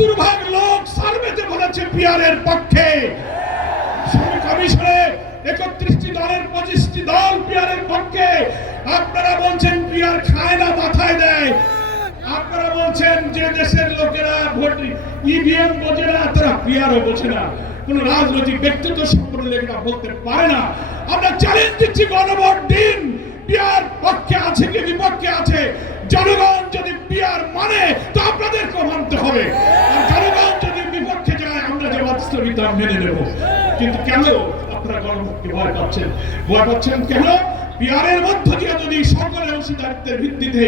70 ভাগ লোক সার্ভেতে বলেছে পিয়ারের পক্ষে। কমিশনে 31টি দলের 25টি দল পিয়ারের পক্ষে। আপনারা বলছেন পিয়ার খায় না, মাথায় দেয়। আপনারা বলছেন যে দেশের লোকেরা ভোট ইভিএম বোঝে না, তারা পিয়ারও বোঝে না। কোন রাজনৈতিক ব্যক্তিত্ব সম্পন্ন লোকেরা বলতে পারে না। আমরা চ্যালেঞ্জ দিচ্ছি, গণভোট দিন। পিয়ার পক্ষে আছে কি বিপক্ষে আছে, জনগণ যদি পিয়ার মানে তো আপনাদেরকে মানতে হবে, আর জনগণ যদি বিপক্ষে যায় আমরা যে বাস্তবিকতা মেনে নেব। কিন্তু কেন আপনারা গণভোটকে ভয় পাচ্ছেন? ভয় পাচ্ছেন কেন? পিয়ারের মধ্য দিয়ে যদি সকলের অংশীদারিত্বের ভিত্তিতে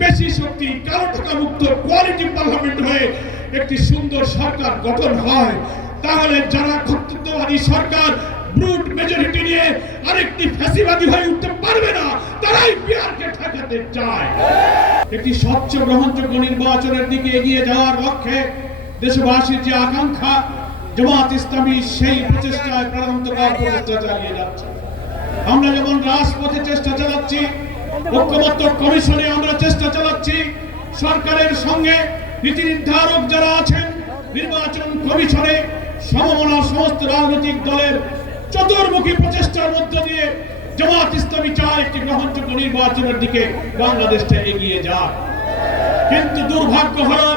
বেশি শক্তি, কালো টাকা মুক্ত কোয়ালিটি পার্লামেন্ট হয়ে একটি সুন্দর সরকার গঠন হয়, তাহলে যারা কর্তৃত্ববাদী সরকার ব্রুট মেজরিটি নিয়ে আরেকটি ফ্যাসিবাদী হয়ে উঠতে পারবে না, তারাই পিয়ারকে ঠেকাতে চায়। একটি স্বচ্ছ গ্রহণযোগ্য নির্বাচনের দিকে এগিয়ে যাওয়ার লক্ষ্যে দেশবাসীর যে আকাঙ্ক্ষা, জামাত ইসলামী সেই প্রচেষ্টায় প্রাণান্তকর প্রচেষ্টা চালিয়ে যাচ্ছে। আমরা যেমন রাজপথে চেষ্টা চালাচ্ছি, ঐক্যমত্য কমিশনে আমরা চেষ্টা চালাচ্ছি, সরকারের সঙ্গে নীতি নির্ধারক যারা আছেন নির্বাচন কমিশনে সমমনা সমস্ত রাজনৈতিক দলের চতুর্মুখী প্রচেষ্টার মধ্য দিয়ে জামাত ইসলামী চায় একটি গ্রহণযোগ্য নির্বাচনের দিকে বাংলাদেশটা এগিয়ে যায়। কিন্তু দুর্ভাগ্য হলো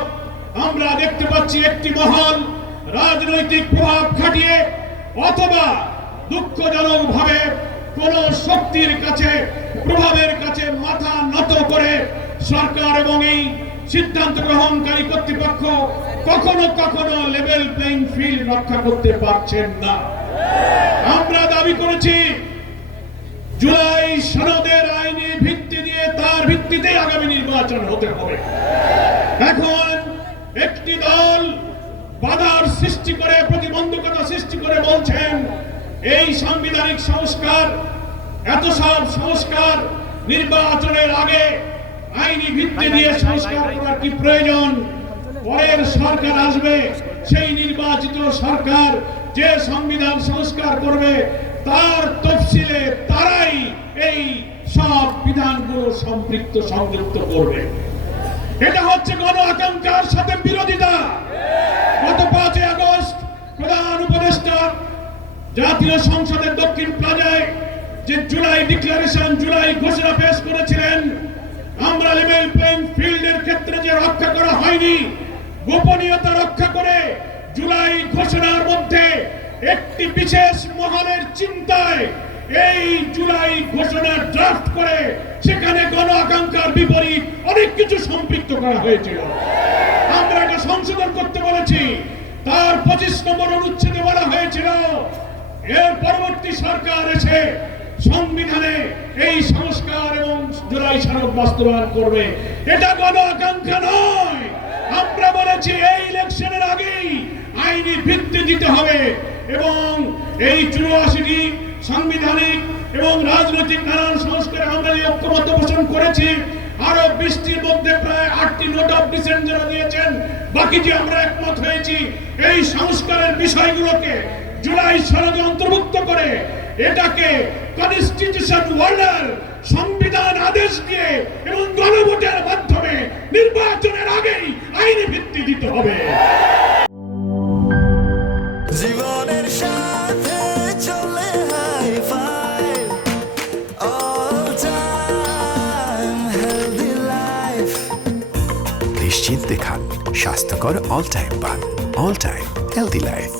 আমরা দেখতে পাচ্ছি একটি মহল রাজনৈতিক প্রভাব খাটিয়ে অথবা দুঃখজনকভাবে কোন শক্তির কাছে, প্রভাবের কাছে মাথা নত করে সরকার এবং এই সিদ্ধান্ত গ্রহণকারী কর্তৃপক্ষ কখনো কখনো লেভেল প্লেইং ফিল্ড রক্ষা করতে পারছেন না। আমরা দাবি করেছি জুলাই সনদের আইনি ভিত্তি দিয়ে তার ভিত্তিতে আগামী নির্বাচন হতে হবে। এখন একটি দল বাধার সৃষ্টি করে, প্রতিবন্ধকতা সৃষ্টি করে বলছেন এই সাংবিধানিক সংস্কার, এত সব সংস্কার নির্বাচনের আগে আইনি ভিত্তি দিয়ে সংস্কার করার কি প্রয়োজন? পরের সরকার আসবে, সেই নির্বাচিত সরকার যে সংবিধান সংস্কার করবে তার তফসিলে তারাই এই সব বিধানগুলো সংযুক্ত করবে। এটা হচ্ছে গণ আকাঙ্ক্ষার সাথে বিরোধিতা। গত 5 আগস্ট প্রধান উপদেষ্টা জাতীয় সংসদের দক্ষিণ প্লাজায় যে জুলাই ডিক্লারেশন, জুলাই ঘোষণা পেশ করেছিলেন, আমরা লেভেল প্লেইং ফিল্ডের ক্ষেত্রে যে রক্ষা করা হয়নি, গোপনীয়তা রক্ষা করে জুলাই ঘোষণার মধ্যে একটি বিশেষ মহলের চিন্তায় এই জুলাই ঘোষণা ড্রাফট করে সেখানে গণ আকাঙ্ক্ষার বিপরীত অনেক কিছু সম্পৃক্ত করা হয়েছিল। আমরা এটা সংশোধন করতে বলেছি। তার 25 নম্বর অনুচ্ছেদে বলা হয়েছিল এর পরবর্তী সরকার এসে সংবিধানে এই সংস্কার এবং জুলাই সনদ বাস্তবায়ন করবে। এটা গণ আকাঙ্ক্ষা নয়। আমরা বলেছি এই ইলেকশনের আগেই আইনি ভিত্তি দিতে হবে এবং এই 84টি সাংবিধানিক এবং রাজনৈতিক নানান সংস্কারে আমরা এই ঐক্যমত্য পোষণ করেছি। আরো 20টির মধ্যে প্রায় 8টি নোট অফ ডিসেন্ট যারা দিয়েছেন, বাকি যে আমরা একমত হয়েছি এই সংস্কারের বিষয়গুলোকে জুলাই সনদে অন্তর্ভুক্ত করে এটাকে কনস্টিটিউশন ওয়ার্ডার, সংবিধান আদেশ দিয়ে এবং গণভোটের মাধ্যমে নির্বাচনের আগেই আইনি ভিত্তি দিতে হবে। জীবনের সাথে চলে high five, all time healthy life. নিশ্চিন্তে খান, স্বাস্থ্যকর অল টাইম পান। All time healthy life.